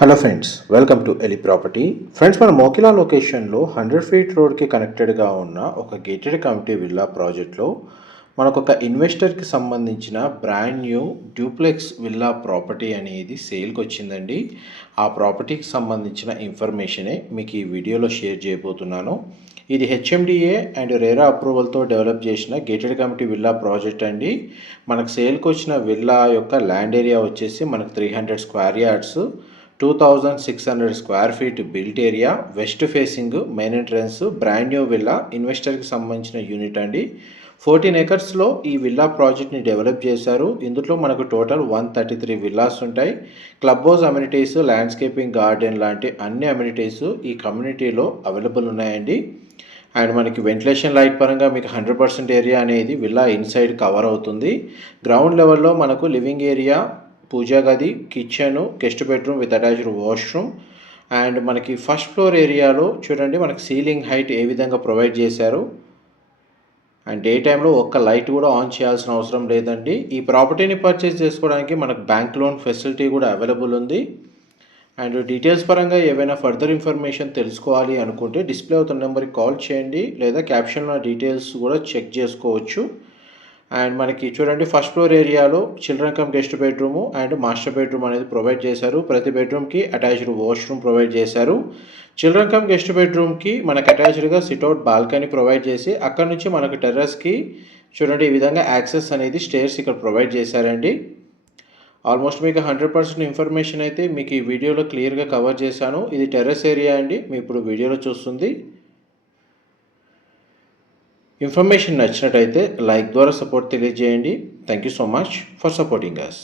Hello friends, welcome to Eli property. Friends, మన మోకిలా లొకేషన్లో 100 feet రోడ్కి కనెక్టెడ్గా ఉన్న ఒక గేటెడ్ కమ్యూనిటీ విల్లా ప్రాజెక్ట్లో మనకు ఒక ఇన్వెస్టర్కి సంబంధించిన brand new duplex villa property అనేది సేల్కి వచ్చిందండి. ఆ ప్రాపర్టీకి సంబంధించిన ఇన్ఫర్మేషనే మీకు ఈ వీడియోలో షేర్ చేయబోతున్నాను. ఇది హెచ్ఎండిఏ అండ్ రేరా అప్రూవల్తో డెవలప్ చేసిన గేటెడ్ కమ్యూనిటీ విల్లా ప్రాజెక్ట్ అండి. మనకు సేల్కి వచ్చిన విల్లా యొక్క ల్యాండ్ ఏరియా వచ్చేసి మనకు 300 square yards, 2600 square feet built area, west facing, main entrance, brand new villa, ఇన్వెస్టర్కి సంబంధించిన యూనిట్ అండి. 14 ఎకర్స్లో ఈ విల్లా ప్రాజెక్ట్ని డెవలప్ చేశారు. ఇందులో మనకు టోటల్ 133 విల్లాస్ ఉంటాయి. Club house amenities, landscaping, garden లాంటి అన్ని అమ్యూనిటీస్ ఈ కమ్యూనిటీలో అవైలబుల్ ఉన్నాయండి. అండ్ మనకి వెంటిలేషన్ లైట్ పరంగా మీకు 100% ఏరియా అనేది విల్లా ఇన్సైడ్ కవర్ అవుతుంది. గ్రౌండ్ లెవెల్లో మనకు లివింగ్ ఏరియా, పూజా గది, kitchen, guest bedroom with attached washroom. And మనకి ఫస్ట్ ఫ్లోర్ ఏరియాలో చూడండి మనకి సీలింగ్ హైట్ ఏ విధంగా ప్రొవైడ్ చేశారు. అండ్ డే టైంలో ఒక్క లైట్ కూడా ఆన్ చేయాల్సిన అవసరం లేదండి. ఈ ప్రాపర్టీని పర్చేస్ చేసుకోవడానికి మనకు బ్యాంక్ లోన్ ఫెసిలిటీ కూడా అవైలబుల్ ఉంది. అండ్ డీటెయిల్స్ పరంగా ఏవైనా ఫర్దర్ ఇన్ఫర్మేషన్ తెలుసుకోవాలి అనుకుంటే డిస్ప్లే అవుతున్న నెంబర్కి కాల్ చేయండి, లేదా క్యాప్షన్లో డీటెయిల్స్ కూడా చెక్ చేసుకోవచ్చు. అండ్ మనకి చూడండి ఫస్ట్ ఫ్లోర్ ఏరియాలో children come guest bedroom and master bedroom అనేది ప్రొవైడ్ చేశారు. ప్రతి బెడ్రూమ్కి అటాచ్డ్ వాష్రూమ్ ప్రొవైడ్ చేశారు. చిల్డ్రన్ కమ్ గెస్ట్ బెడ్రూమ్కి మనకు అటాచ్డ్గా సిట్అవుట్ బాల్కనీ ప్రొవైడ్ చేసి అక్కడ నుంచి మనకు టెర్రస్కి చూడండి ఈ విధంగా యాక్సెస్ అనేది స్టేర్స్ ఇక్కడ ప్రొవైడ్ చేశారండి. ఆల్మోస్ట్ మీకు 100% ఇన్ఫర్మేషన్ అయితే మీకు ఈ వీడియోలో క్లియర్గా కవర్ చేశాను. ఇది టెర్రస్ ఏరియా అండి, మీ ఇప్పుడు వీడియోలో చూస్తుంది. ఇన్ఫర్మేషన్ నచ్చినట్టయితే లైక్ ద్వారా సపోర్ట్ తెలియజేయండి. Thank you so much for supporting us.